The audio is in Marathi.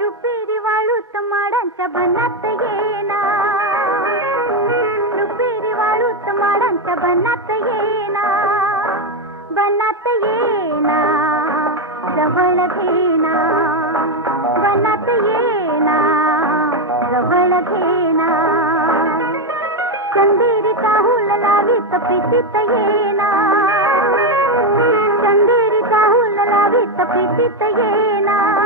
रुपेरी वाळूत माडांच्या बनात येना, रुपेरी वाळूत माडांच्या बनात येना, बनात येना, जवळ घेना, बनात येना, जवळ घेना, चंदेरीचा हुल लावीत प्रीतीत येना, चंदेरीचा हुल लावीत प्रीतीत येना.